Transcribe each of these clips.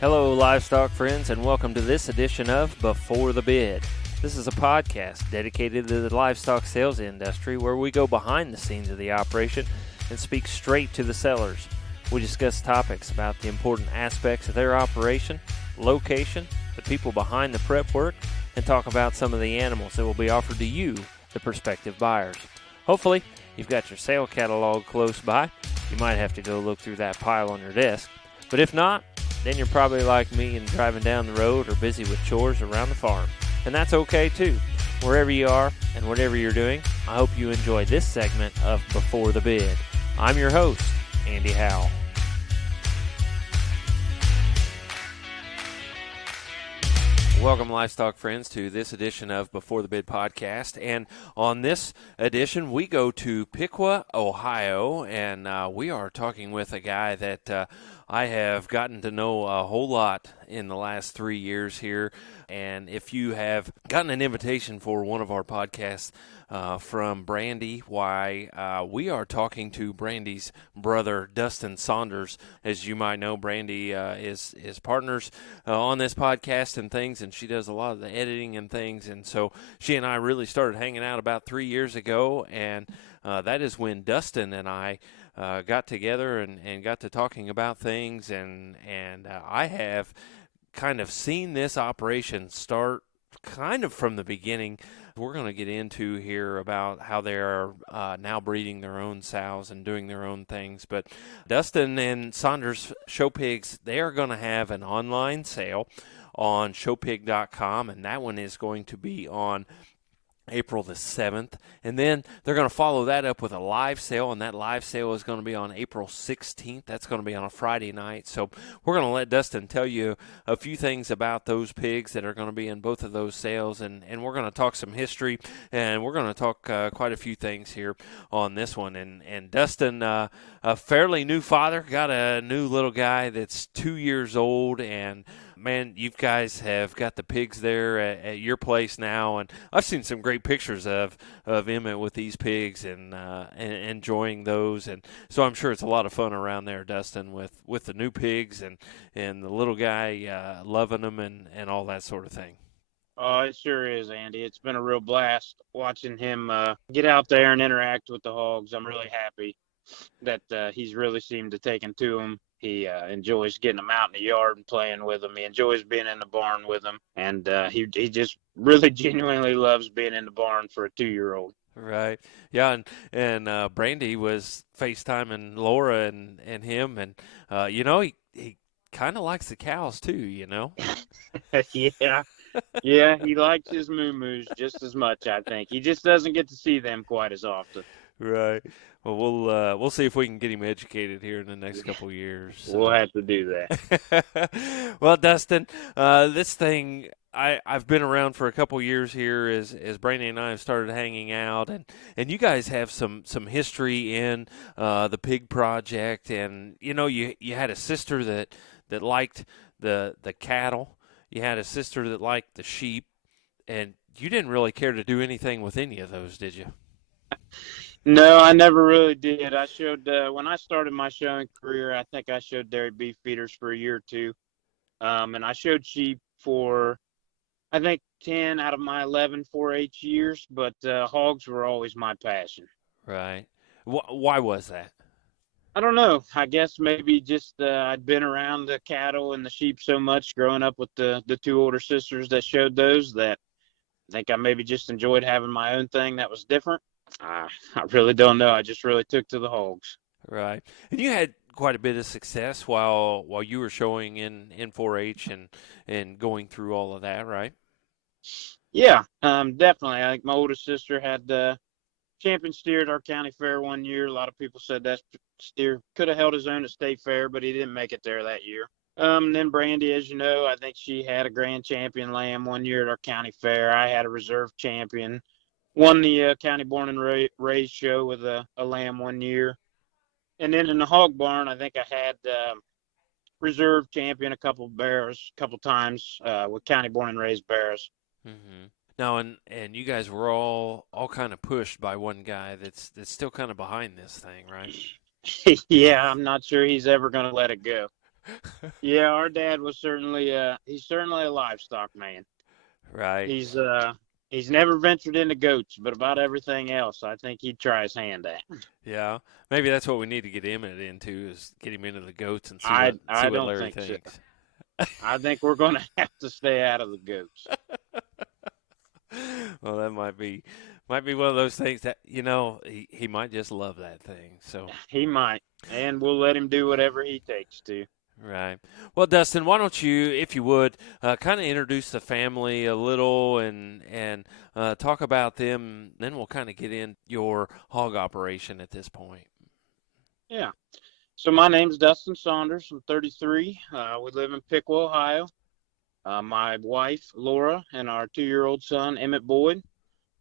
Hello, livestock friends, and welcome to this edition of Before the Bid. This is a podcast dedicated to the livestock sales industry where we go behind the scenes of the operation and speak straight to the sellers. We discuss topics about the important aspects of their operation, location, the people behind the prep work, and talk about some of the animals that will be offered to you, the prospective buyers. Hopefully, you've got your sale catalog close by. You might have to go look through that pile on your desk. But if not, then you're probably like me and driving down the road or busy with chores around the farm. And that's okay too. Wherever you are and whatever you're doing, I hope you enjoy this segment of Before the Bid. I'm your host, Andy Howell. Welcome, livestock friends, to this edition of Before the Bid podcast. And on this edition, we go to Piqua, Ohio, and we are talking with a guy that I have gotten to know a whole lot in the last 3 years here. And if you have gotten an invitation for one of our podcasts from Brandi, we are talking to Brandi's brother, Dustin Saunders. As you might know, Brandi is partners on this podcast and things, and she does a lot of the editing and things. And so she and I really started hanging out about 3 years ago, and that is when Dustin and I got together and got to talking about things, and I have kind of seen this operation start kind of from the beginning. We're going to get into here about how they're now breeding their own sows and doing their own things. But Dustin and Saunders Showpigs, they are going to have an online sale on showpig.com, and that one is going to be on April the 7th, and then they're going to follow that up with a live sale, and that live sale is going to be on April 16th. That's going to be on a Friday night. So we're going to let Dustin tell you a few things about those pigs that are going to be in both of those sales, and we're going to talk some history, and we're going to talk quite a few things here on this one. And Dustin, a fairly new father, got a new little guy that's 2 years old, and man, you guys have got the pigs there at your place now, and I've seen some great pictures of Emmett with these pigs and enjoying those, and so I'm sure it's a lot of fun around there, Dustin, with the new pigs and the little guy loving them and all that sort of thing. Oh, it sure is, Andy. It's been a real blast watching him get out there and interact with the hogs. I'm really happy that he's really seemed to take to them. He enjoys getting them out in the yard and playing with them. He enjoys being in the barn with them, and he just really genuinely loves being in the barn for a 2-year-old. Right. Yeah, and Brandi was FaceTiming Laura and him, and he kind of likes the cows too, Yeah. Yeah, he likes his moo-moos just as much, I think. He just doesn't get to see them quite as often. Right. Well, we'll see if we can get him educated here in the next couple of years. So. We'll have to do that. Well, Dustin, this thing I've been around for a couple years here as Brandi and I have started hanging out, and you guys have some history in the pig project, and you had a sister that liked the cattle, you had a sister that liked the sheep, and you didn't really care to do anything with any of those, did you? No, I never really did. I showed when I started my showing career, I think I showed dairy beef feeders for a year or two, and I showed sheep for I think 10 out of my 11 4-H years. But hogs were always my passion. Right. Why was that? I don't know. I guess maybe just I'd been around the cattle and the sheep so much growing up with the two older sisters that showed those that I think I maybe just enjoyed having my own thing that was different. I really don't know. I just really took to the hogs. Right. And you had quite a bit of success while you were showing in 4-H and going through all of that, right? Yeah, definitely. I think my oldest sister had champion steer at our county fair one year. A lot of people said that steer could have held his own at state fair, but he didn't make it there that year. Then Brandi, as you know, I think she had a grand champion lamb one year at our county fair. I had a reserve champion. Won the county born and raised show with a lamb one year. And then in the hog barn, I think I had reserve champion a couple times with county born and raised bears. Mm-hmm. Now, and you guys were all kind of pushed by one guy that's still kind of behind this thing, right? Yeah, I'm not sure he's ever going to let it go. Yeah, our dad was he's certainly a livestock man. Right. He's never ventured into goats, but about everything else, I think he'd try his hand at. Yeah. Maybe that's what we need to get him into is get him into the goats and see I what don't Larry think so. thinks. I think we're going to have to stay out of the goats. Well, that might be one of those things that he might just love that thing. So He might, and we'll let him do whatever he takes to. right. Well, Dustin, why don't you, if you would, kind of introduce the family a little and talk about them. Then we'll kind of get in your hog operation at this point. Yeah. So my name's Dustin Saunders. I'm 33. We live in Piqua, Ohio. My wife, Laura, and our 2-year-old son, Emmett Boyd,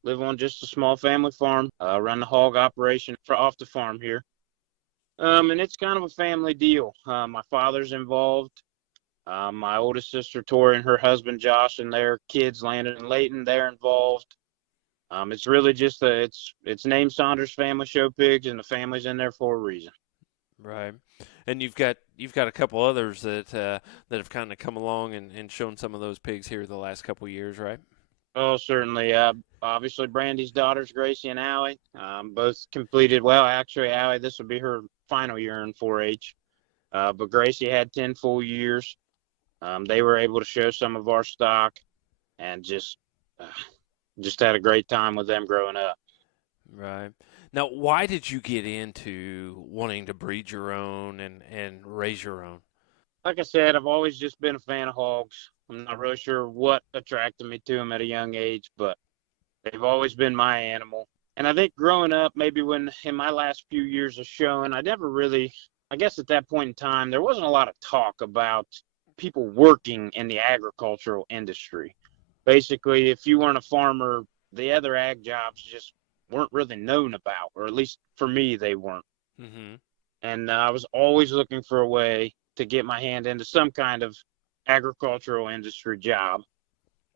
live on just a small family farm, run the hog operation off the farm here. And it's kind of a family deal. My father's involved. My oldest sister, Tori, and her husband, Josh, and their kids, Landon and Layton, they're involved. It's really just it's named Saunders Family Showpigs, and the family's in there for a reason. Right. And you've got a couple others that have kind of come along and shown some of those pigs here the last couple of years, right? Oh, certainly. Obviously, Brandi's daughters, Gracie and Allie, both completed well. Actually, Allie, this will be her final year in 4-H. But Gracie had 10 full years. They were able to show some of our stock, and just had a great time with them growing up. Right. Now, why did you get into wanting to breed your own and raise your own? Like I said, I've always just been a fan of hogs. I'm not really sure what attracted me to them at a young age, but they've always been my animal. And I think growing up, maybe when in my last few years of showing, I never really, I guess at that point in time, there wasn't a lot of talk about people working in the agricultural industry. Basically, if you weren't a farmer, the other ag jobs just weren't really known about, or at least for me, they weren't. Mm-hmm. And I was always looking for a way to get my hand into some kind of agricultural industry job.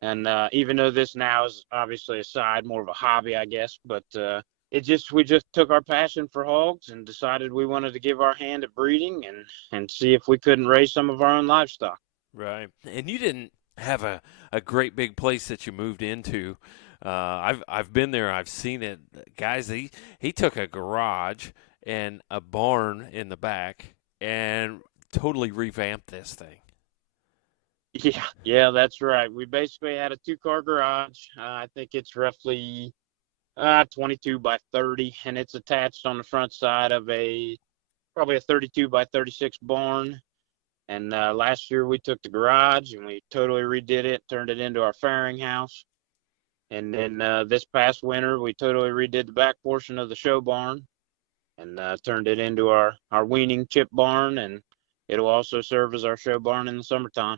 And even though this now is obviously a side, more of a hobby, I guess, but we just took our passion for hogs and decided we wanted to give our hand at breeding and see if we couldn't raise some of our own livestock. Right. And you didn't have a great big place that you moved into. I've been there. I've seen it, guys. He took a garage and a barn in the back and totally revamped this thing. Yeah, that's right. We basically had a 2-car garage. I think it's roughly 22 by 30, and it's attached on the front side of probably a 32 by 36 barn. And last year we took the garage and we totally redid it, turned it into our farrowing house. And then this past winter we totally redid the back portion of the show barn and turned it into our weaning chip barn, and it'll also serve as our show barn in the summertime.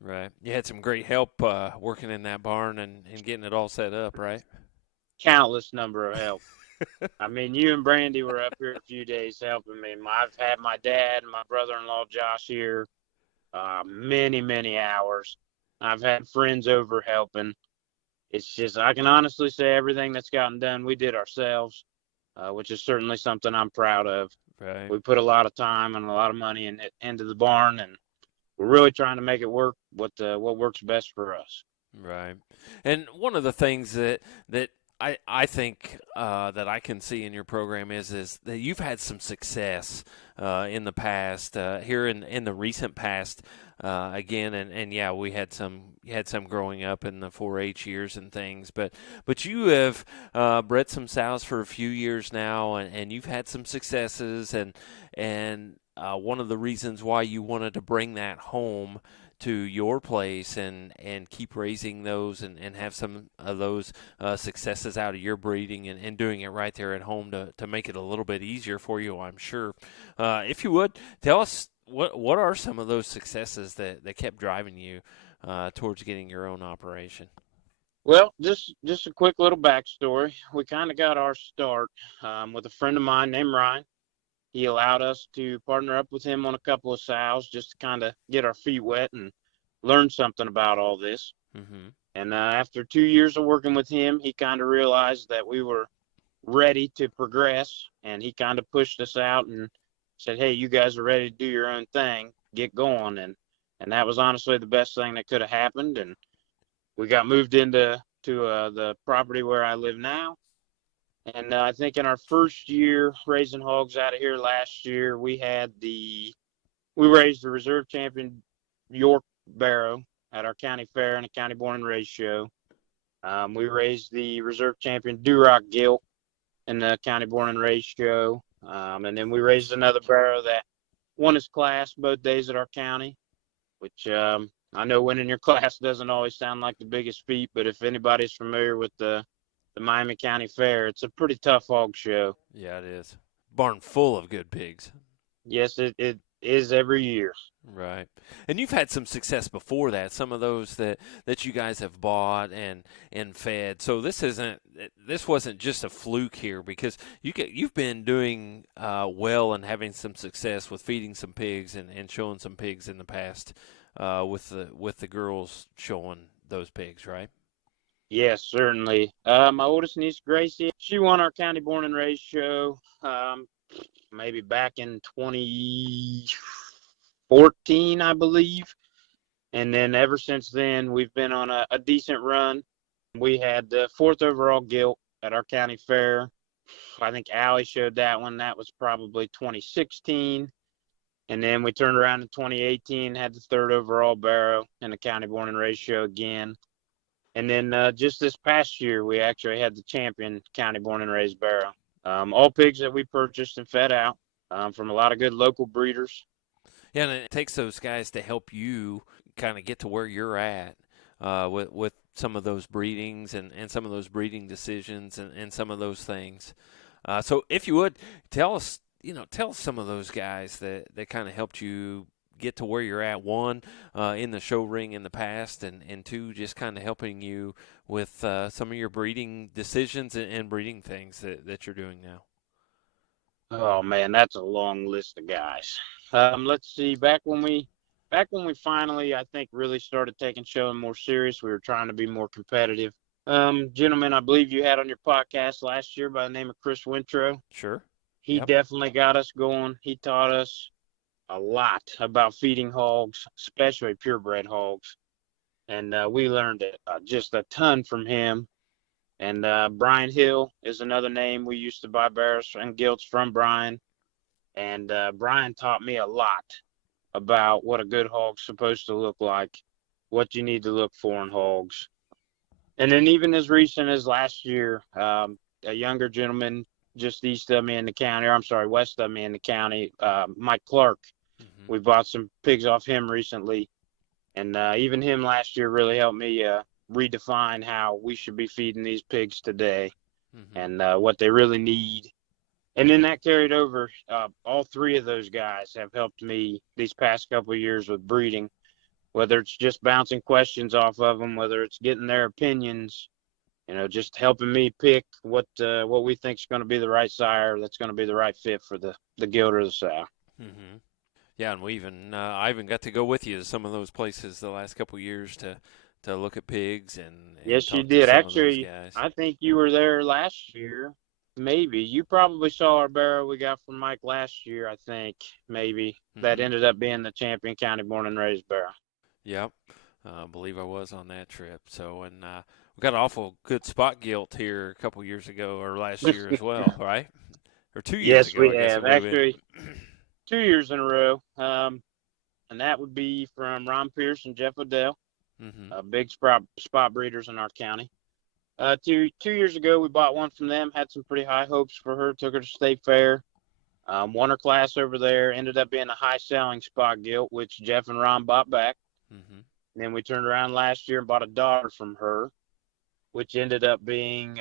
Right. You had some great help working in that barn and getting it all set up, right? Countless number of help. I mean, you and Brandi were up here a few days helping me. I've had my dad and my brother-in-law Josh here many, many hours. I've had friends over helping. It's just, I can honestly say everything that's gotten done, we did ourselves, which is certainly something I'm proud of. Right. We put a lot of time and a lot of money into the barn, and we're really trying to make it work what works best for us. Right. And one of the things that I think that I can see in your program is that you've had some success in the past, here in the recent past, again, and yeah, you had some growing up in the 4-H years and things, but you have bred some sows for a few years now, and you've had some successes, and one of the reasons why you wanted to bring that home to your place and keep raising those and have some of those successes out of your breeding and doing it right there at home to make it a little bit easier for you, I'm sure. If you would, tell us what are some of those successes that kept driving you towards getting your own operation? Well, just a quick little backstory. We kind of got our start with a friend of mine named Ryan. He allowed us to partner up with him on a couple of sows just to kind of get our feet wet and learn something about all this. Mm-hmm. And after 2 years of working with him, he kind of realized that we were ready to progress, and he kind of pushed us out and said, "Hey, you guys are ready to do your own thing. get going. And that was honestly the best thing that could have happened. And we got moved into the property where I live now. And I think in our first year raising hogs out of here last year, we raised the reserve champion York Barrow at our county fair and a county born and raised show. We raised the reserve champion Duroc Gilt in the county born and raised show. And then we raised another barrow that won his class both days at our county, which I know winning your class doesn't always sound like the biggest feat, but if anybody's familiar with the Miami County Fair, it's a pretty tough hog show. Yeah, it is. Barn full of good pigs. Yes, it is every year. Right. And you've had some success before that, some of those that you guys have bought and fed. So this wasn't just a fluke here, because you've been doing well and having some success with feeding some pigs and showing some pigs in the past with the girls showing those pigs, right? Yes, certainly. My oldest niece, Gracie, she won our county born and raised show maybe back in 2014, I believe. And then ever since then, we've been on a decent run. We had the 4th overall gilt at our county fair. I think Allie showed that one. That was probably 2016. And then we turned around in 2018, had the 3rd overall barrow in the county born and raised show again. And then just this past year, we actually had the champion county born and raised barrow. All pigs that we purchased and fed out from a lot of good local breeders. Yeah, and it takes those guys to help you kind of get to where you're at with some of those breedings and some of those breeding decisions and some of those things. So if you would, tell us some of those guys that kind of helped you get to where you're at, one, in the show ring in the past, and two, just kind of helping you with some of your breeding decisions and breeding things that you're doing now. Oh man, that's a long list of guys. Let's see. Back when we finally, I think, really started taking showing more serious, we were trying to be more competitive. Gentleman, I believe you had on your podcast last year by the name of Chris Wintro. Sure. He definitely got us going. He taught us a lot about feeding hogs, especially purebred hogs. And we learned just a ton from him. And Brian Hill is another name. We used to buy barrows and gilts from Brian. And Brian taught me a lot about what a good hog's supposed to look like, what you need to look for in hogs. And then even as recent as last year, a younger gentleman just east of me in the county, west of me in the county, Mike Clark. Mm-hmm. We bought some pigs off him recently. And even him last year really helped me redefine how we should be feeding these pigs today, mm-hmm. and what they really need. And then that carried over. All three of those guys have helped me these past couple of years with breeding, whether it's just bouncing questions off of them, whether it's getting their opinions, just helping me pick what we think is going to be the right sire that's going to be the right fit for the gilt or the sow. Mm-hmm. Yeah, and we even I even got to go with you to some of those places the last couple of years to look at pigs and yes, talk you did. To Actually, I think you were there last year. Maybe you probably saw our barrow we got from Mike last year. I think maybe that ended up being the champion county born and raised barrow. Yep, I believe I was on that trip. So, and we got an awful good spot gilt here a couple years ago or last year as well, right? Or 2 years ago. Yes, we have actually 2 years in a row, and that would be from Ron Pierce and Jeff Odell, mm-hmm. Big spot breeders in our county. 2 years ago, we bought one from them, had some pretty high hopes for her, took her to state fair, won her class over there, ended up being a high-selling spot gilt, which Jeff and Ron bought back. Mm-hmm. And then we turned around last year and bought a daughter from her, which ended up being,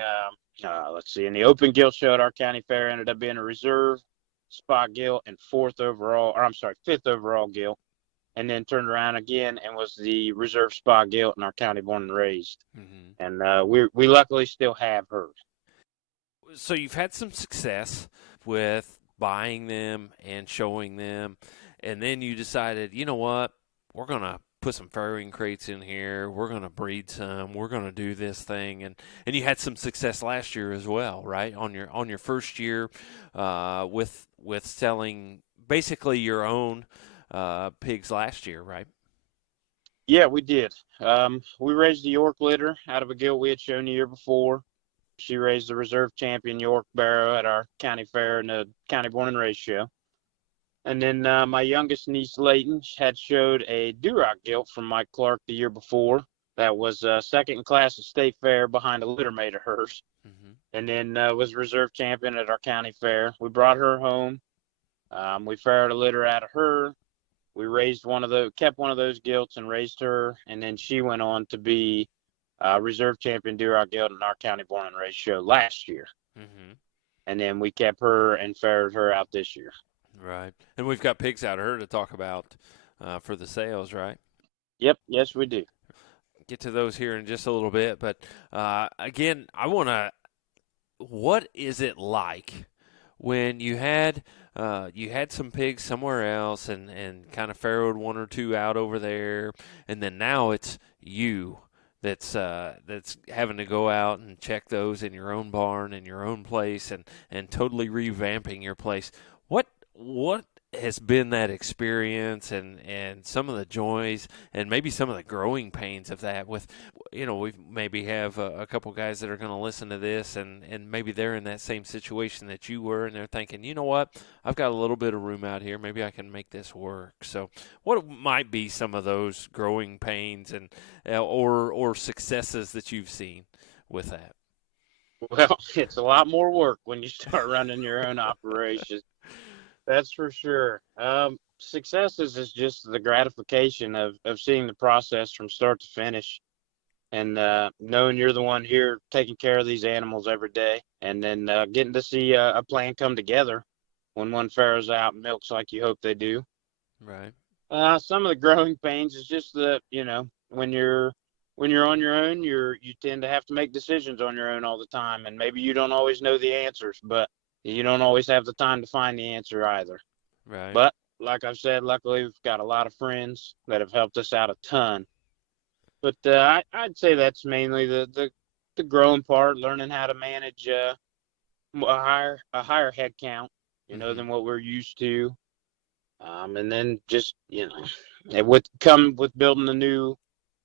in the open gilt show at our county fair, ended up being a reserve spot gilt and fifth overall gilt. And then turned around again and was the reserve spot gilt in our county born and raised. Mm-hmm. And we luckily still have her. So you've had some success with buying them and showing them, and then you decided, you know what, we're going to put some farrowing crates in here, we're going to breed some, we're going to do this thing. And you had some success last year as well, right? On your first year with selling basically your own pigs last year, right? Yeah, we did. We raised the York litter out of a gilt we had shown the year before. She raised the reserve champion York Barrow at our county fair and the county born and raised show. And then my youngest niece, Layton, had showed a Duroc gilt from Mike Clark the year before. That was second in class at state fair behind a litter mate of hers. Mm-hmm. And then was reserve champion at our county fair. We brought her home. We farrowed a litter out of her. We raised kept one of those gilts and raised her. And then she went on to be reserve champion Duroc gilt in our county born and raised show last year. Mm-hmm. And then we kept her and farrowed her out this year. Right. And we've got pigs out of her to talk about for the sales, right? Yep. Yes, we do. Get to those here in just a little bit. But again, what is it like when you had some pigs somewhere else and kind of farrowed one or two out over there, and then now it's you that's having to go out and check those in your own barn in your own place and totally revamping your place. What has been that experience and some of the joys and maybe some of the growing pains of that with, we maybe have a couple guys that are going to listen to this and maybe they're in that same situation that you were and they're thinking, you know what, I've got a little bit of room out here, maybe I can make this work. So what might be some of those growing pains and or successes that you've seen with that? Well, it's a lot more work when you start running your own operation. That's for sure. Successes is just the gratification of seeing the process from start to finish and knowing you're the one here taking care of these animals every day and then getting to see a plan come together when one farrows out and milks like you hope they do. Right. Some of the growing pains is just that, when you're on your own, you tend to have to make decisions on your own all the time. And maybe you don't always know the answers, but you don't always have the time to find the answer either. Right. But like I've said, luckily we've got a lot of friends that have helped us out a ton. But I'd say that's mainly the growing part, learning how to manage a higher head count, Mm-hmm. than what we're used to. And then just, it would come with building the new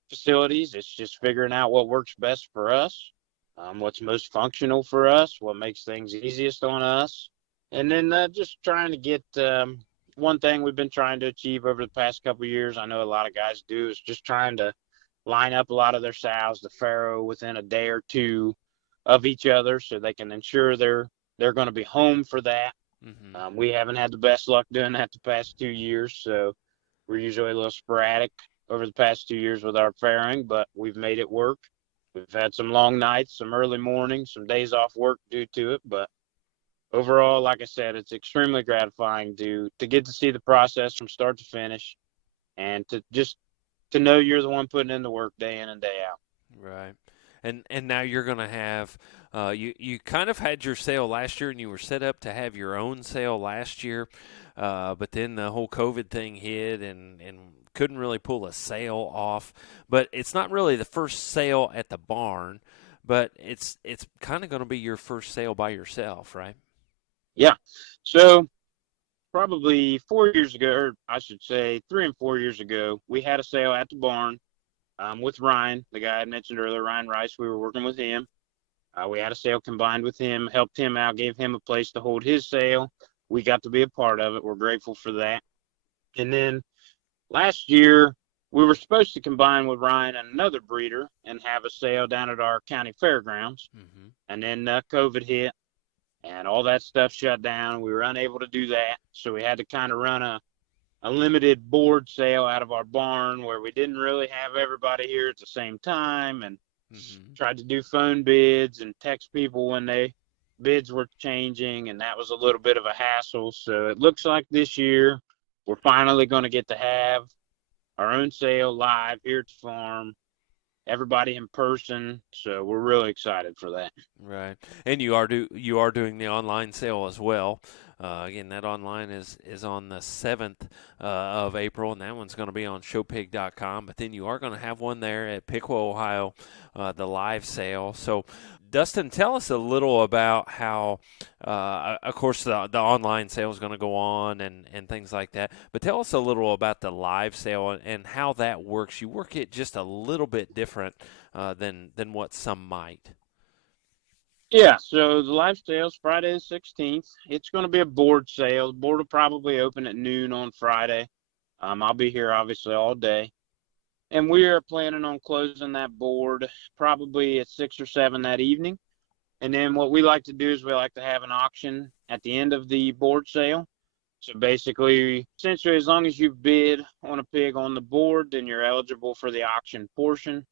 facilities. It's just figuring out what works best for us, what's most functional for us, what makes things easiest on us. And then just trying to get one thing we've been trying to achieve over the past couple of years, I know a lot of guys do, is just trying to line up a lot of their sows to farrow within a day or two of each other so they can ensure they're going to be home for that. Mm-hmm. We haven't had the best luck doing that the past 2 years, so we're usually a little sporadic over the past 2 years with our farrowing, but we've made it work. We've had some long nights, some early mornings, some days off work due to it, but overall, like I said, it's extremely gratifying to get to see the process from start to finish and to know you're the one putting in the work day in and day out. Right. And now you're going to have you kind of had your sale last year and you were set up to have your own sale last year, but then the whole COVID thing hit and couldn't really pull a sale off. But it's not really the first sale at the barn, but it's kind of going to be your first sale by yourself, right? Yeah. So probably 4 years ago, or I should say 3 and 4 years ago, we had a sale at the barn with Ryan, the guy I mentioned earlier, Ryan Rice. We were working with him. We had a sale combined with him, helped him out, gave him a place to hold his sale. We got to be a part of it. We're grateful for that. And then last year, we were supposed to combine with Ryan and another breeder and have a sale down at our county fairgrounds. Mm-hmm. And then COVID hit and all that stuff shut down. We were unable to do that. So we had to kind of run a limited board sale out of our barn where we didn't really have everybody here at the same time and Mm-hmm. tried to do phone bids and text people when bids were changing, and that was a little bit of a hassle. So it looks like this year we're finally going to get to have our own sale live here at the farm, everybody in person. So we're really excited for that. Right. And you are doing the online sale as well. Again, that online is on the 7th of April, and that one's going to be on showpig.com. But then you are going to have one there at Piqua, Ohio, the live sale. So, Dustin, tell us a little about how, of course, the online sale is going to go on and things like that. But tell us a little about the live sale and how that works. You work it just a little bit different than what some might. Yeah, so the live sale's Friday the 16th. It's going to be a board sale. The board will probably open at noon on Friday. I'll be here obviously all day. And we are planning on closing that board probably at 6 or 7 that evening. And then what we like to do is we like to have an auction at the end of the board sale. So basically, essentially, as long as you bid on a pig on the board, then you're eligible for the auction portion.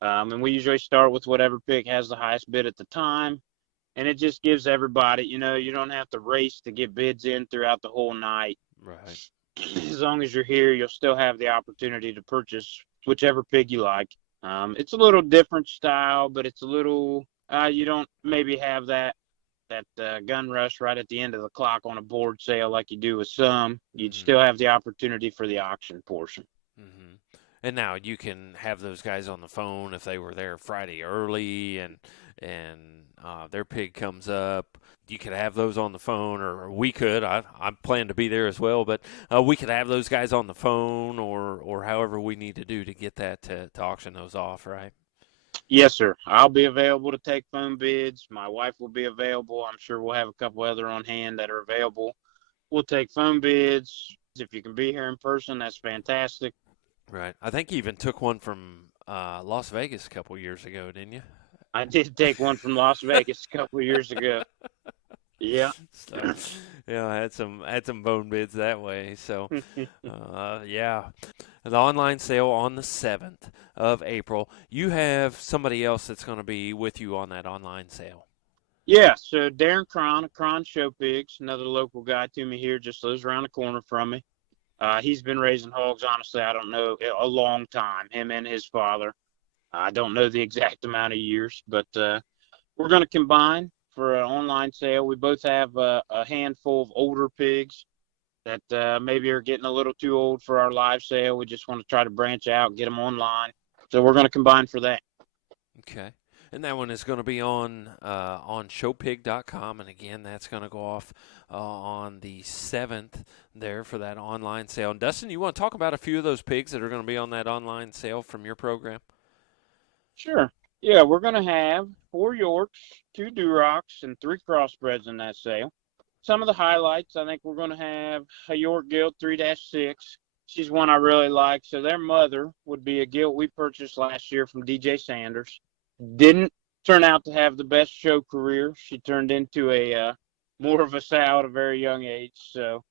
And we usually start with whatever pig has the highest bid at the time. And it just gives everybody, you don't have to race to get bids in throughout the whole night. Right. As long as you're here, you'll still have the opportunity to purchase whichever pig you like. It's a little different style, but it's a little, you don't maybe have that gun rush right at the end of the clock on a board sale like you do with some. You'd still have the opportunity for the auction portion. Mm-hmm. And now you can have those guys on the phone if they were there Friday early and their pig comes up. You could have those on the phone, or we could. I plan to be there as well, but we could have those guys on the phone or however we need to do to get that to auction those off, right? Yes, sir. I'll be available to take phone bids. My wife will be available. I'm sure we'll have a couple other on hand that are available. We'll take phone bids. If you can be here in person, that's fantastic. Right. I think you even took one from Las Vegas a couple years ago, didn't you? I did take one from Las Vegas a couple of years ago. Yeah. So, yeah, I had some bone bids that way. So, yeah, the online sale on the 7th of April. You have somebody else that's going to be with you on that online sale. Yeah, so Darren Cron of Cron Showpigs, another local guy to me here, just lives around the corner from me. He's been raising hogs, honestly, I don't know, a long time, him and his father. I don't know the exact amount of years, but we're going to combine for an online sale. We both have a handful of older pigs that maybe are getting a little too old for our live sale. We just want to try to branch out and get them online. So we're going to combine for that. Okay. And that one is going to be on showpig.com. And again, that's going to go off on the 7th there for that online sale. And Dustin, you want to talk about a few of those pigs that are going to be on that online sale from your program? Sure. Yeah, we're going to have 4 Yorks, 2 Durocs, and 3 crossbreds in that sale. Some of the highlights, I think we're going to have a York Gilt 3-6. She's one I really like. So their mother would be a gilt we purchased last year from DJ Sanders. Didn't turn out to have the best show career. She turned into a more of a sow at a very young age. So,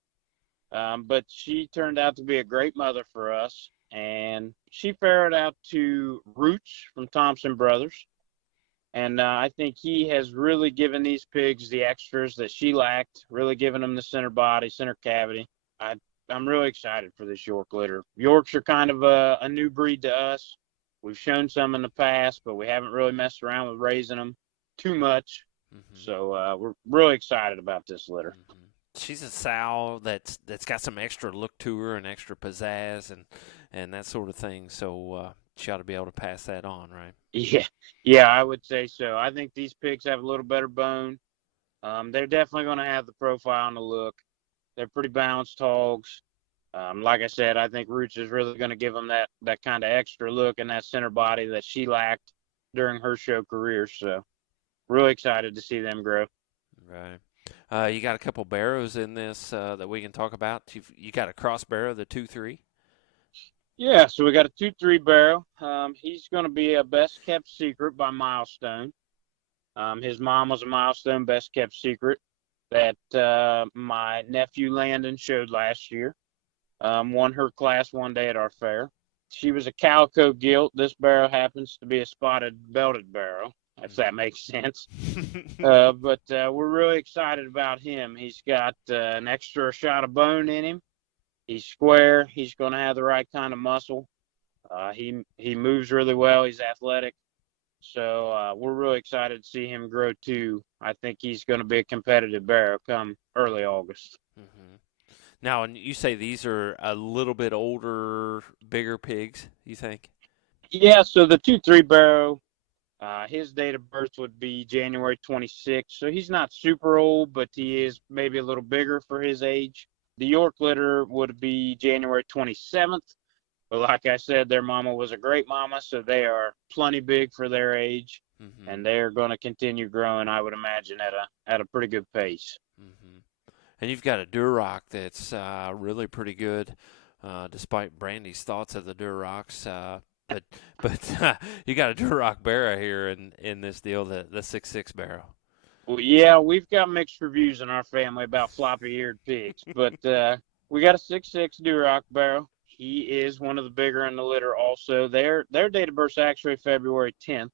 but she turned out to be a great mother for us. And she ferreted out to Roots from Thompson Brothers. And I think he has really given these pigs the extras that she lacked, really given them the center body, center cavity. I'm really excited for this York litter. Yorks are kind of a new breed to us. We've shown some in the past, but we haven't really messed around with raising them too much. Mm-hmm. So we're really excited about this litter. Mm-hmm. She's a sow that's got some extra look to her and extra pizzazz and that sort of thing. So she ought to be able to pass that on, right? Yeah, I would say so. I think these pigs have a little better bone. They're definitely going to have the profile and the look. They're pretty balanced hogs. Like I said, I think Roots is really going to give them that kind of extra look and that center body that she lacked during her show career. So really excited to see them grow. Right. You got a couple barrows in this that we can talk about. You got a cross barrow, the 2-3. Yeah, so we got a 2-3 barrow. He's going to be a best kept secret by Milestone. His mom was a Milestone best kept secret that my nephew Landon showed last year. Won her class one day at our fair. She was a calico gilt. This barrow happens to be a spotted belted barrow, if that makes sense. But we're really excited about him. He's got an extra shot of bone in him. He's square. He's going to have the right kind of muscle. He moves really well. He's athletic. So we're really excited to see him grow too. I think he's going to be a competitive barrow come early August. Hmm. Now, and you say these are a little bit older, bigger pigs, you think? Yeah, so the 2-3 barrow, his date of birth would be January 26th. So he's not super old, but he is maybe a little bigger for his age. The York litter would be January 27th. But like I said, their mama was a great mama, so they are plenty big for their age, Hmm. and they're going to continue growing, I would imagine, at a pretty good pace. Hmm. And you've got a Duroc that's really pretty good, despite Brandy's thoughts of the Durocs. But you got a Duroc barrow here in this deal, the 6.6 barrel. Well, yeah, we've got mixed reviews in our family about floppy-eared pigs, but we got a 6'6" Duroc barrow. He is one of the bigger in the litter. Also, their date of birth's actually February 10th,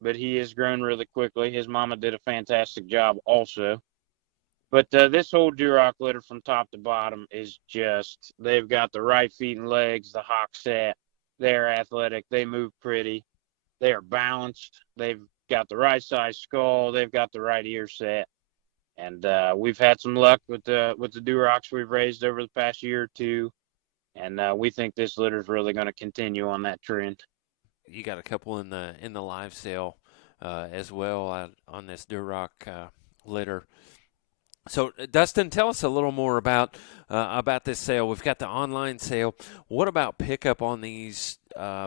but he has grown really quickly. His mama did a fantastic job, also. But this whole Duroc litter from top to bottom is they've got the right feet and legs, the hock set. They're athletic. They move pretty. They are balanced. They've got the right size skull. They've got the right ear set. And we've had some luck with the Durocs we've raised over the past year or two. And we think this litter is really going to continue on that trend. You got a couple in the live sale as well on this Duroc litter. So, Dustin, tell us a little more about this sale. We've got the online sale. What about pickup on these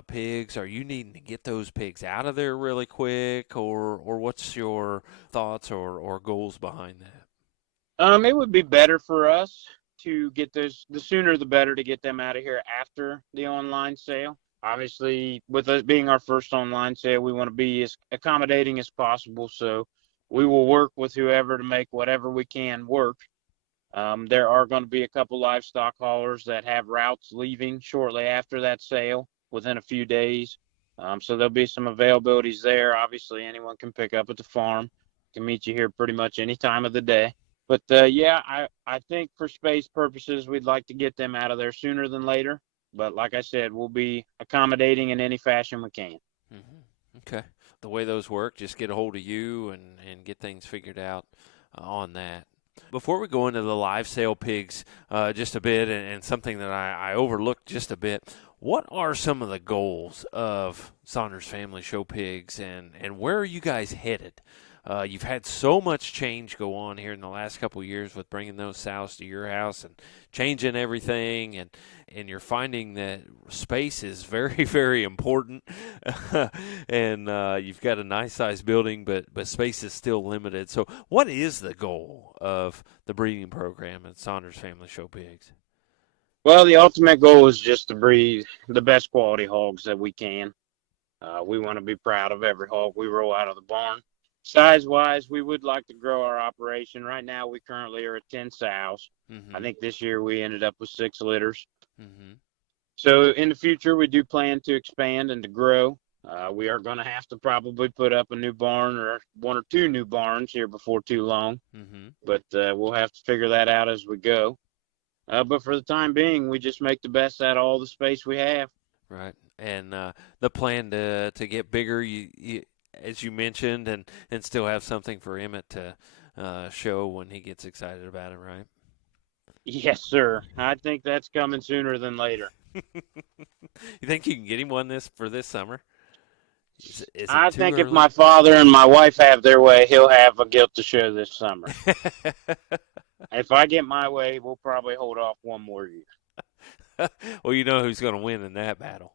pigs? Are you needing to get those pigs out of there really quick, or what's your thoughts or goals behind that? It would be better for us to get those, the sooner the better, to get them out of here after the online sale. Obviously, with us being our first online sale, we want to be as accommodating as possible. So we will work with whoever to make whatever we can work. There are going to be a couple livestock haulers that have routes leaving shortly after that sale within a few days. So there'll be some availabilities there. Obviously, anyone can pick up at the farm. Can meet you here pretty much any time of the day. But yeah, I think for space purposes, we'd like to get them out of there sooner than later. But like I said, we'll be accommodating in any fashion we can. Okay. The way those work, just get a hold of you and get things figured out on that. Before we go into the live sale pigs just a bit, and something that I overlooked just a bit, what are some of the goals of Saunders Family Show Pigs, and where are you guys headed? You've had so much change go on here in the last couple of years with bringing those sows to your house and changing everything, and you're finding that space is very, very important. And you've got a nice sized building, but space is still limited. So, what is the goal of the breeding program at Saunders Family Show Pigs? Well, the ultimate goal is just to breed the best quality hogs that we can. We want to be proud of every hog we roll out of the barn. Size-wise, we would like to grow our operation. Right now, we currently are at 10 sows. I Mm-hmm. think this year we ended up with 6 litters. Mm-hmm. So in the future, we do plan to expand and to grow. We are going to have to probably put up a new barn or one or two new barns here before too long. Mm-hmm. But we'll have to figure that out as we go. But for the time being, we just make the best out of all the space we have. Right. And the plan to get bigger, as you mentioned, and still have something for Emmett to show when he gets excited about it, right? Yes, sir. I think that's coming sooner than later. You think you can get him one this summer? Is it I too think if my early? father and my wife have their way, he'll have a gilt to show this summer. If I get my way, we'll probably hold off one more year. Well, you know who's going to win in that battle.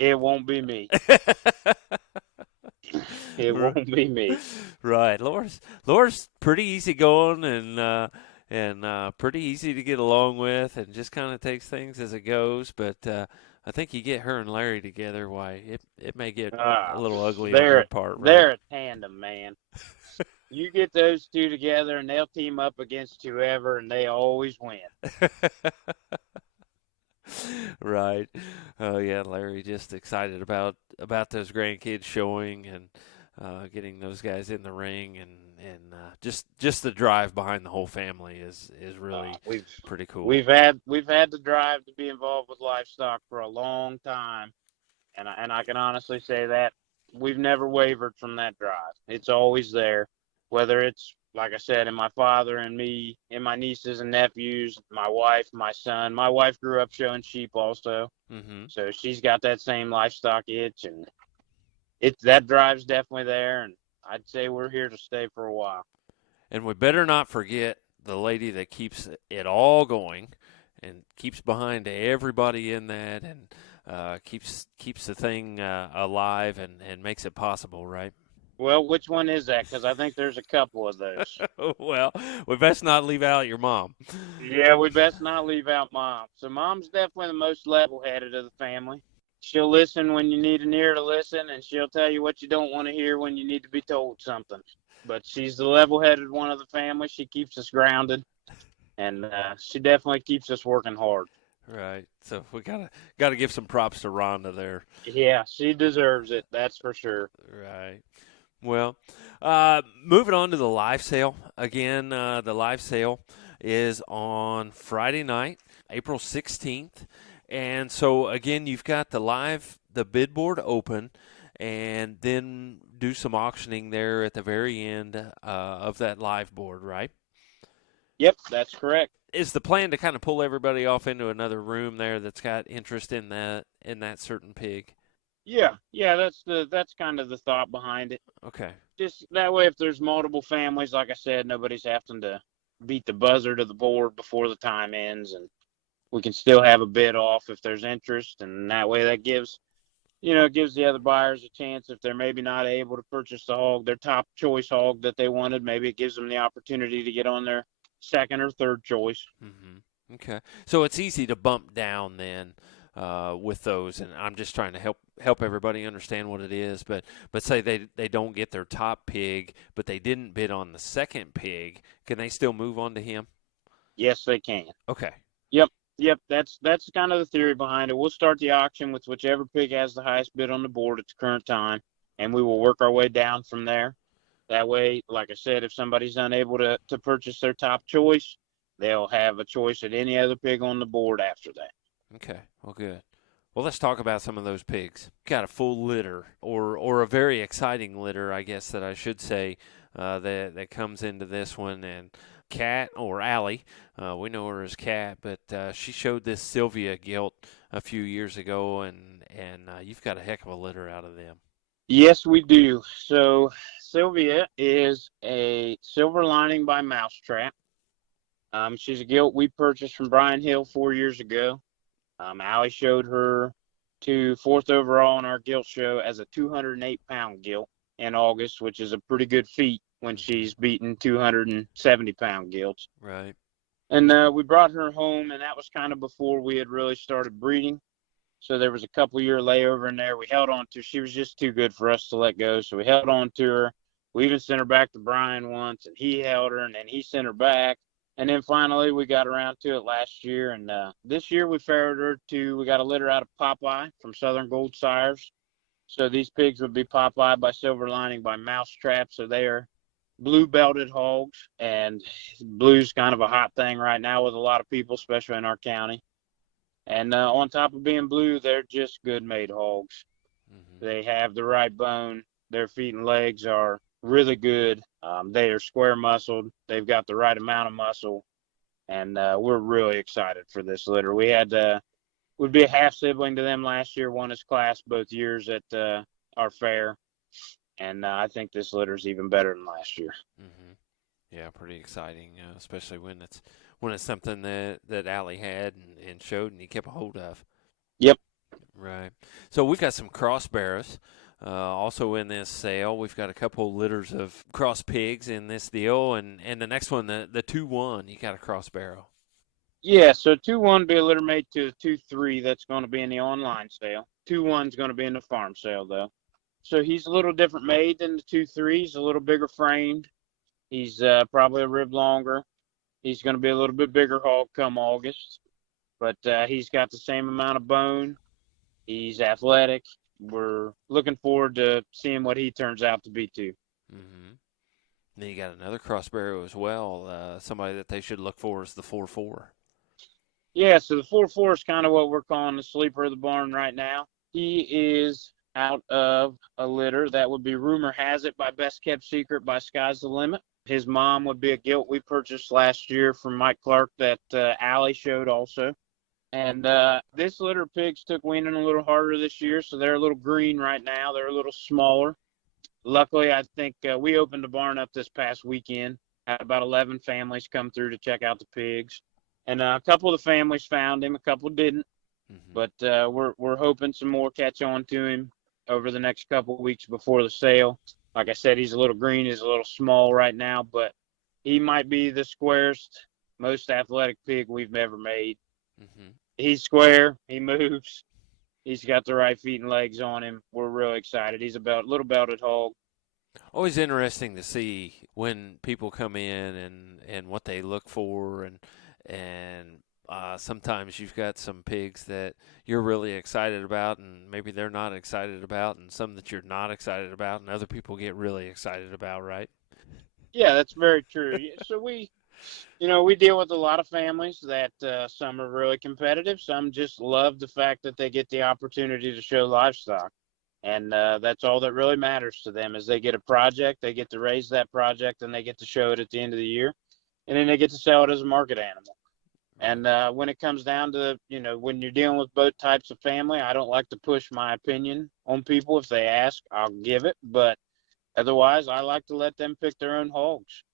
It won't be me. It won't be me. Right. Laura's pretty easy going and pretty easy to get along with, and just kind of takes things as it goes. But I think you get her and Larry together, why it may get a little ugly on your part, right? They're a tandem, man. You get those two together, and they'll team up against whoever, and they always win. Right. Oh yeah, Larry just excited about those grandkids showing and getting those guys in the ring and just the drive behind the whole family is really pretty cool. We've had the drive to be involved with livestock for a long time, and I can honestly say that we've never wavered from that drive. It's always there, whether it's, like I said, in my father and me, in my nieces and nephews, my wife, my son. My wife grew up showing sheep also, Mm-hmm. so she's got that same livestock itch, and that drive's definitely there, and I'd say we're here to stay for a while. And we better not forget the lady that keeps it all going and keeps behind everybody in that and keeps the thing alive and makes it possible, right? Well, which one is that? Because I think there's a couple of those. Well, we best not leave out your mom. Yeah, we best not leave out Mom. So Mom's definitely the most level-headed of the family. She'll listen when you need an ear to listen, and she'll tell you what you don't want to hear when you need to be told something. But she's the level-headed one of the family. She keeps us grounded, and she definitely keeps us working hard. Right. So we gotta give some props to Rhonda there. Yeah, she deserves it. That's for sure. Right. Well, moving on to the live sale. Again, the live sale is on Friday night, April 16th. And so, again, you've got the bid board open, and then do some auctioning there at the very end of that live board, right? Yep, that's correct. Is the plan to kind of pull everybody off into another room there that's got interest in that certain pig? Yeah, that's kind of the thought behind it. Okay. Just that way, if there's multiple families, like I said, nobody's having to beat the buzzer to the board before the time ends, and we can still have a bid off if there's interest, and that way that gives the other buyers a chance if they're maybe not able to purchase the hog, their top choice hog that they wanted. Maybe it gives them the opportunity to get on their second or third choice. Mm-hmm. Okay. So it's easy to bump down then with those, and I'm just trying to help everybody understand what it is. But say they don't get their top pig, but they didn't bid on the second pig, can they still move on to him? Yes, they can. Okay. Yep. That's kind of the theory behind it. We'll start the auction with whichever pig has the highest bid on the board at the current time, and we will work our way down from there. That way, like I said, if somebody's unable to purchase their top choice, they'll have a choice at any other pig on the board after that. Okay. Well, good. Well, let's talk about some of those pigs. Got a full litter, or a very exciting litter, I guess that I should say, that comes into this one. And Cat, or Allie, we know her as Cat, but she showed this Sylvia gilt a few years ago, and you've got a heck of a litter out of them. Yes, we do. So Sylvia is a silver lining by Mousetrap. She's a gilt we purchased from Brian Hill 4 years ago. Allie showed her to fourth overall in our gilt show as a 208-pound gilt in August, which is a pretty good feat when she's beaten 270-pound gilts. Right. And we brought her home, and that was kind of before we had really started breeding. So there was a couple-year layover in there. We held on to her. She was just too good for us to let go, so we held on to her. We even sent her back to Brian once, and he held her, and then he sent her back. And then finally we got around to it last year, and this year we we got a litter out of Popeye from Southern Gold Sires. So these pigs would be Popeye by Silver Lining by Mousetrap. So they are blue belted hogs, and blue's kind of a hot thing right now with a lot of people, especially in our county. And on top of being blue, they're just good made hogs. Mm-hmm. They have the right bone. Their feet and legs are really good. They are square muscled. They've got the right amount of muscle, and we're really excited for this litter. We'd be a half sibling to them last year. Won his class both years at our fair, and I think this litter is even better than last year. Mm-hmm. Yeah, pretty exciting, especially when it's something that Allie had and showed and he kept a hold of. Yep. Right. So we've got some cross barrows. Also in this sale, we've got a couple litters of cross pigs in this deal, and the next one, the 2-1, you got a cross barrow. Yeah, so 2-1 be a litter mate to the 2-3 that's going to be in the online sale. 2-1's going to be in the farm sale, though. So he's a little different made than the 2-3. He's a little bigger framed. He's probably a rib longer. He's going to be a little bit bigger hog come August, but he's got the same amount of bone. He's athletic. We're looking forward to seeing what he turns out to be, too. Mm-hmm. Then you got another cross barrow as well, somebody that they should look for is the 4-4. Yeah, so the 4-4 is kind of what we're calling the sleeper of the barn right now. He is out of a litter that would be Rumor Has It by Best Kept Secret by Sky's the Limit. His mom would be a gilt we purchased last year from Mike Clark that Allie showed also. And this litter of pigs took weaning a little harder this year, so they're a little green right now. They're a little smaller. Luckily, I think we opened the barn up this past weekend. Had about 11 families come through to check out the pigs. And a couple of the families found him, a couple didn't. Mm-hmm. But we're hoping some more catch on to him over the next couple of weeks before the sale. Like I said, he's a little green, he's a little small right now, but he might be the squarest, most athletic pig we've ever made. Mm-hmm. He's square, he moves, he's got the right feet and legs on him. We're really excited. He's a little belted hog. Always interesting to see when people come in and what they look for, and sometimes you've got some pigs that you're really excited about, and maybe they're not excited about, and some that you're not excited about, and other people get really excited about, right? Yeah, that's very true. So we deal with a lot of families that some are really competitive. Some just love the fact that they get the opportunity to show livestock. And that's all that really matters to them is they get a project, they get to raise that project, and they get to show it at the end of the year. And then they get to sell it as a market animal. And when it comes down to, when you're dealing with both types of family, I don't like to push my opinion on people. If they ask, I'll give it. But otherwise, I like to let them pick their own hogs.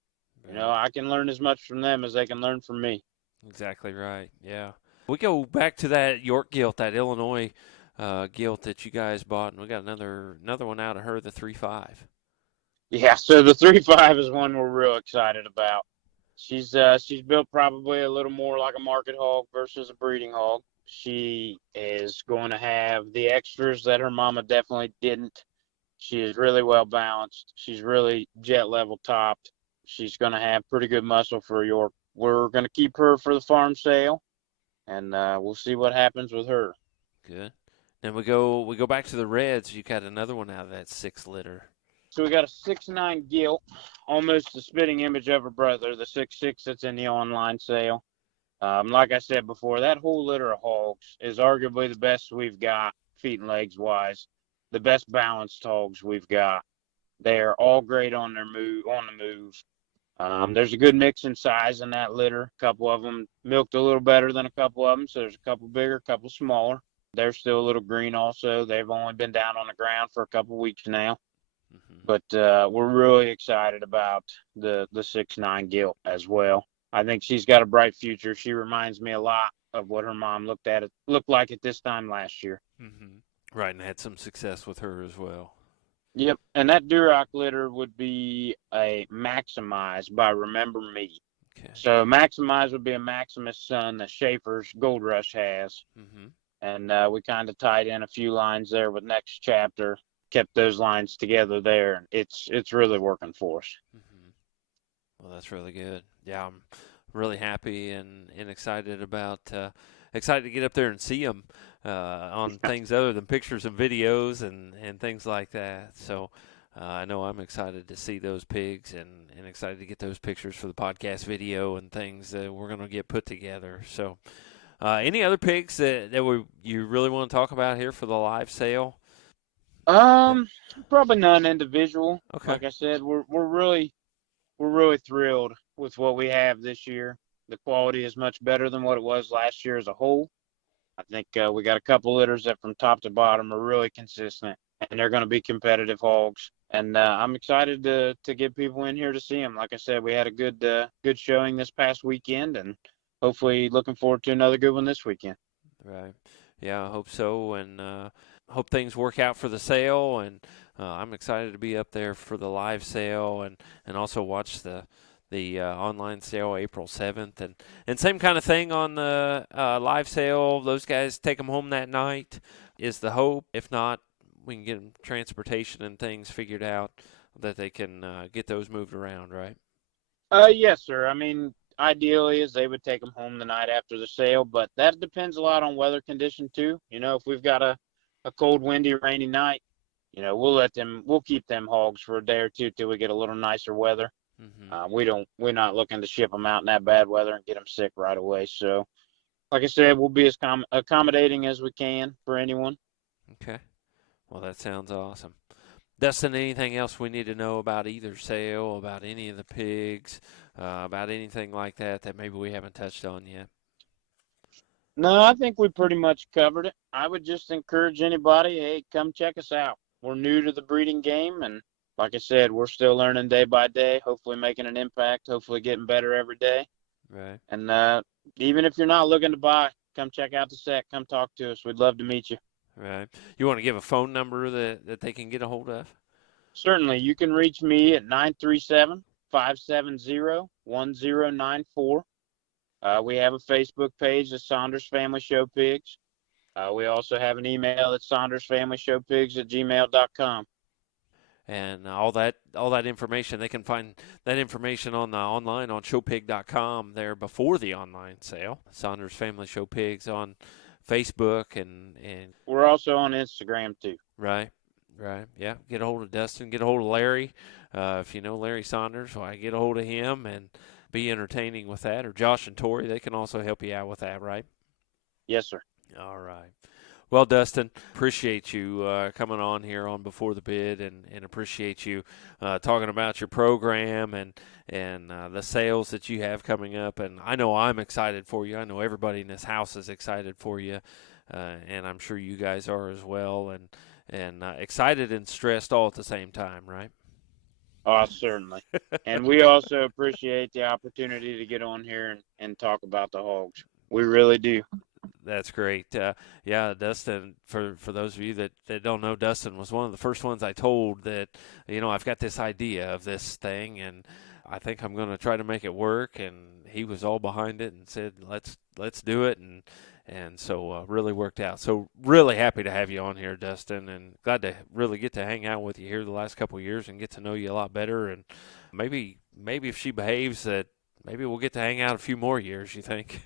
Right. I can learn as much from them as they can learn from me. Exactly right. Yeah. We go back to that York gilt, that Illinois gilt that you guys bought, and we got another one out of her, the 3.5. Yeah, so the 3.5 is one we're real excited about. She's built probably a little more like a market hog versus a breeding hog. She is going to have the extras that her mama definitely didn't. She is really well balanced. She's really jet level topped. She's going to have pretty good muscle for York. We're going to keep her for the farm sale, and we'll see what happens with her. Good. Then we go back to the reds. You got another one out of that 6 litter. So we got a 6'9" gilt, almost the spitting image of her brother, the 6'6" that's in the online sale. Like I said before, that whole litter of hogs is arguably the best we've got, feet and legs wise. The best balanced hogs we've got. They're all great on the move. There's a good mix in size in that litter. A couple of them milked a little better than a couple of them, so there's a couple bigger, a couple smaller. They're still a little green also. They've only been down on the ground for a couple weeks now. Mm-hmm. But we're really excited about the 6'9" gilt as well. I think she's got a bright future. She reminds me a lot of what her mom looked like at this time last year. Mm-hmm. Right, and had some success with her as well. Yep, and that Duroc litter would be a Maximize by Remember Me. Okay. So Maximize would be a Maximus son that Schaefer's Gold Rush has. Mm-hmm. And we kind of tied in a few lines there with next chapter, kept those lines together there, and it's really working for us. Mm-hmm. Well, that's really good. Yeah, I'm really happy and excited excited to get up there and see them on things other than pictures and videos and things like that. So I know I'm excited to see those pigs and excited to get those pictures for the podcast video and things that we're going to get put together. So any other pigs that you really want to talk about here for the live sale? Probably none individual. Okay. Like I said, we're really thrilled with what we have this year. The quality is much better than what it was last year as a whole. I think we got a couple litters that from top to bottom are really consistent, and they're going to be competitive hogs. And I'm excited to get people in here to see them. Like I said, we had a good showing this past weekend, and hopefully looking forward to another good one this weekend. Right. Yeah, I hope so, and hope things work out for the sale. And I'm excited to be up there for the live sale and also watch the online sale April 7th. And same kind of thing on the live sale. Those guys take them home that night is the hope. If not, we can get them transportation and things figured out that they can get those moved around, right? Yes, sir. I mean, ideally is they would take them home the night after the sale, but that depends a lot on weather condition too. If we've got a cold, windy, rainy night, we'll keep them hogs for a day or two till we get a little nicer weather. Mm-hmm. We're not looking to ship them out in that bad weather and get them sick right away. So, like I said, we'll be as accommodating as we can for anyone. Okay. Well, that sounds awesome. Dustin, anything else we need to know about either sale, about any of the pigs, about anything like that that maybe we haven't touched on yet? No, I think we pretty much covered it. I would just encourage anybody, hey, come check us out. We're new to the breeding game, and like I said, we're still learning day by day, hopefully making an impact, hopefully getting better every day. Right. And even if you're not looking to buy, come check out the set. Come talk to us. We'd love to meet you. Right. You want to give a phone number that they can get a hold of? Certainly. You can reach me at 937-570-1094. We have a Facebook page, the Saunders Family Showpigs. We also have an email at saundersfamilyshowpigs@gmail.com. And all that information, they can find that information on the online on showpig.com there before the online sale. Saunders Family Show Pigs on Facebook and We're also on Instagram too. Right. Yeah. Get a hold of Dustin. Get a hold of Larry. If you know Larry Saunders, well, get a hold of him and be entertaining with that. Or Josh and Tori, they can also help you out with that, right? Yes, sir. All right. Well, Dustin, appreciate you coming on here on Before the Bid, and appreciate you talking about your program and the sales that you have coming up. And I know I'm excited for you. I know everybody in this house is excited for you, and I'm sure you guys are as well. And excited and stressed all at the same time, right? Oh, certainly. And we also appreciate the opportunity to get on here and talk about the hogs. We really do. That's great. Yeah, Dustin, for those of you that don't know, Dustin was one of the first ones I told that, I've got this idea of this thing, and I think I'm going to try to make it work. And he was all behind it and said, let's do it. And so really worked out. So really happy to have you on here, Dustin, and glad to really get to hang out with you here the last couple of years and get to know you a lot better. And maybe if she behaves, that maybe we'll get to hang out a few more years, you think?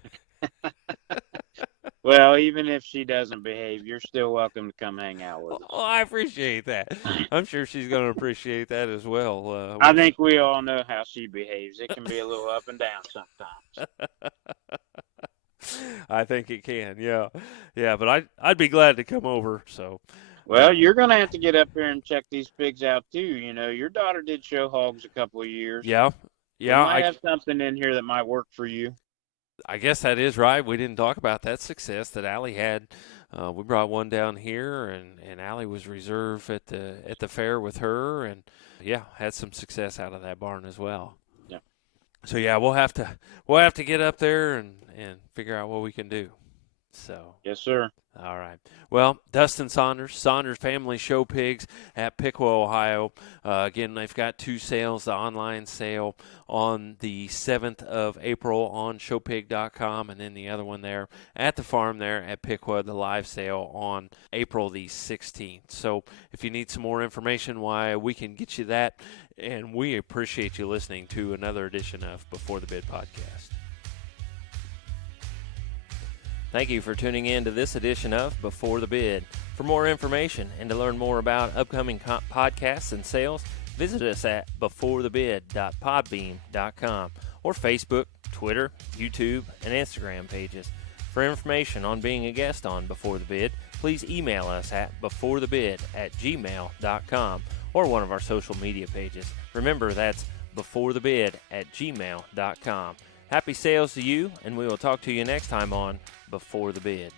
Well, even if she doesn't behave, you're still welcome to come hang out with us. Oh, I appreciate that. I'm sure she's going to appreciate that as well. I think we all know how she behaves. It can be a little up and down sometimes. I think it can, yeah. But I'd be glad to come over. So, well, you're going to have to get up here and check these pigs out too. Your daughter did show hogs a couple of years. Yeah. I have something in here that might work for you. I guess that is right. We didn't talk about that success that Allie had. We brought one down here, and Allie was reserve at the fair with her, and had some success out of that barn as well. Yeah. So we'll have to get up there and figure out what we can do. So. Yes, sir. All right. Well, Dustin Saunders Family Show Pigs at Piqua, Ohio. Again, they've got two sales, the online sale on the 7th of April on showpig.com, and then the other one there at the farm there at Piqua, the live sale on April the 16th. So if you need some more information, why we can get you that, and we appreciate you listening to another edition of Before the Bid podcast. Thank you for tuning in to this edition of Before the Bid. For more information and to learn more about upcoming podcasts and sales, visit us at beforethebid.podbean.com or Facebook, Twitter, YouTube, and Instagram pages. For information on being a guest on Before the Bid, please email us at beforethebid@gmail.com or one of our social media pages. Remember, that's beforethebid@gmail.com. Happy sales to you, and we will talk to you next time on Before the Bid.